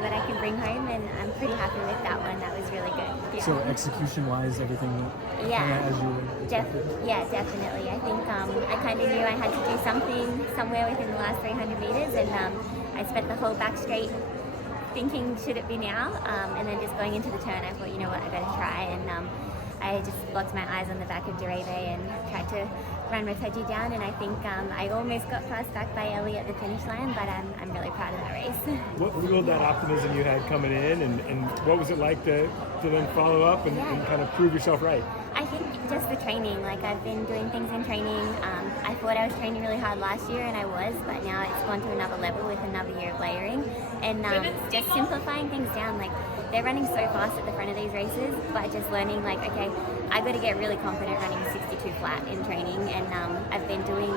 what I can bring home, and I'm pretty happy with that one. That was really good. Yeah. So execution-wise, everything Yeah. as you expected? Yeah, definitely. I think I kind of knew I had to do something somewhere within the last 300 meters, and I spent the whole back straight thinking, should it be now? And then just going into the turn, I thought, you know what, I better try. And I just blocked my eyes on the back of Dureve and tried to run with Hedgie down. And I think I almost got passed back by Ellie at the finish line, but I'm really proud of that race. What fueled that optimism you had coming in, and what was it like to then follow up and kind of prove yourself right? I think just the training, like I've been doing things in training. I thought I was training really hard last year, and I was, but now it's gone to another level with another year of layering and just simplifying things down. Like they're running so fast at the front of these races, but just learning like, okay, I got to get really confident running 62 flat in training, and I've been doing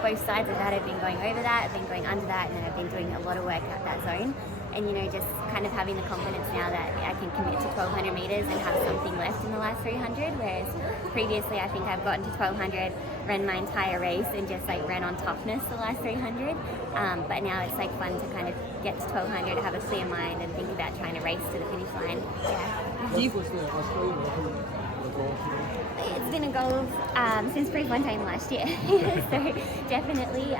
both sides of that. I've been going over that, I've been going under that, and then I've been doing a lot of work at that zone. And, you know, just kind of having the confidence now that I can commit to 1,200 meters and have something left in the last 300, whereas previously I think I've gotten to 1,200, ran my entire race and just like ran on toughness the last 300. But now it's like fun to kind of get to 1,200, have a clear mind and think about trying to race to the finish line. Yeah. What's the Australian record goal? It's been a goal since Prefontaine last year. So definitely,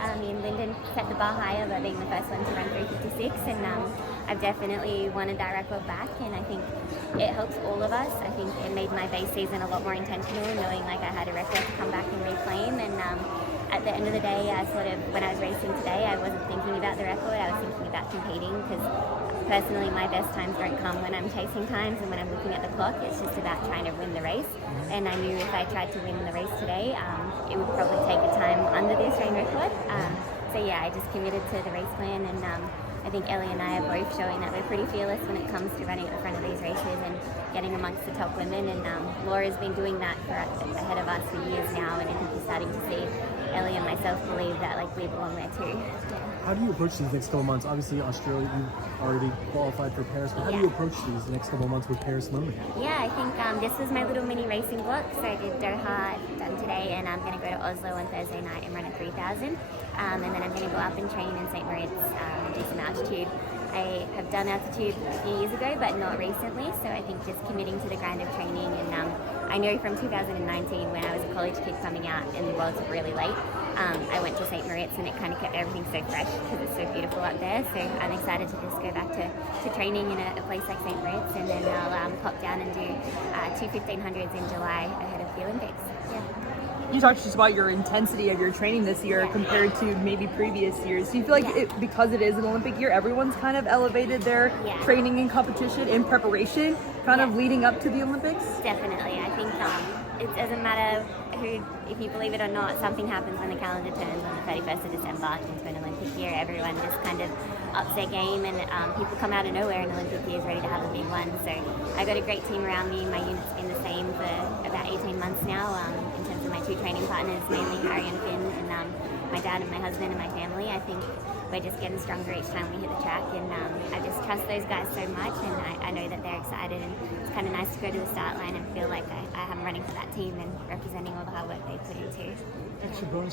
Lyndon set the bar higher by being the first one to run 3:56, and I've definitely wanted that record back, and I think it helps all of us. I think it made my base season a lot more intentional, knowing like I had a record to come back and reclaim. And at the end of the day, when I was racing today, I wasn't thinking about the record, I was thinking about competing, because personally my best times don't come when I'm chasing times and when I'm looking at the clock. It's just about trying to win the race, and I knew if I tried to win the race today, it would probably take a time under the Australian record. So yeah, I just committed to the race plan, and I think Ellie and I are both showing that we're pretty fearless when it comes to running at the front of these races and getting amongst the top women. And Laura's been doing that ahead of us for years now, and I think we're starting to see Ellie and myself believe that like we belong there too. Yeah. How do you approach these next couple months? Obviously, Australia, you've already qualified for Paris, but how do you approach these next couple months with Paris looming? Yeah, I think this was my little mini racing block. So I did Doha, done today, and I'm going to go to Oslo on Thursday night and run a 3,000. And then I'm going to go up and train in St. Moritz, do some altitude. I have done altitude a few years ago, but not recently. So I think just committing to the grind of training. And I know from 2019, when I was a college kid coming out and the world's really late, I went to St. Moritz, and it kind of kept everything so fresh because it's so beautiful up there. So I'm excited to just go back to training in a place like St. Moritz, and then I'll pop down and do 2 1500s in July ahead of the Olympics. Yeah. You talked just about your intensity of your training this year compared to maybe previous years. Do you feel like because it is an Olympic year, everyone's kind of elevated their training and competition in preparation, kind of leading up to the Olympics? Definitely. I think it doesn't matter if you believe it or not, something happens when the calendar turns on the 31st of December into an Olympic year. Everyone just kind of ups their game, and people come out of nowhere in Olympic years ready to have a big one. So I got a great team around me. My unit's been the same for about 18 months now. In terms of my two training partners, mainly Harry and Finn, and my dad and my husband and my family. I think we're just getting stronger each time we hit the track, and I just trust those guys so much, and I know that they're excited, and it's kind of nice to go to the start line and feel like I'm running for that team and representing all the hard work they put into. Extra bonus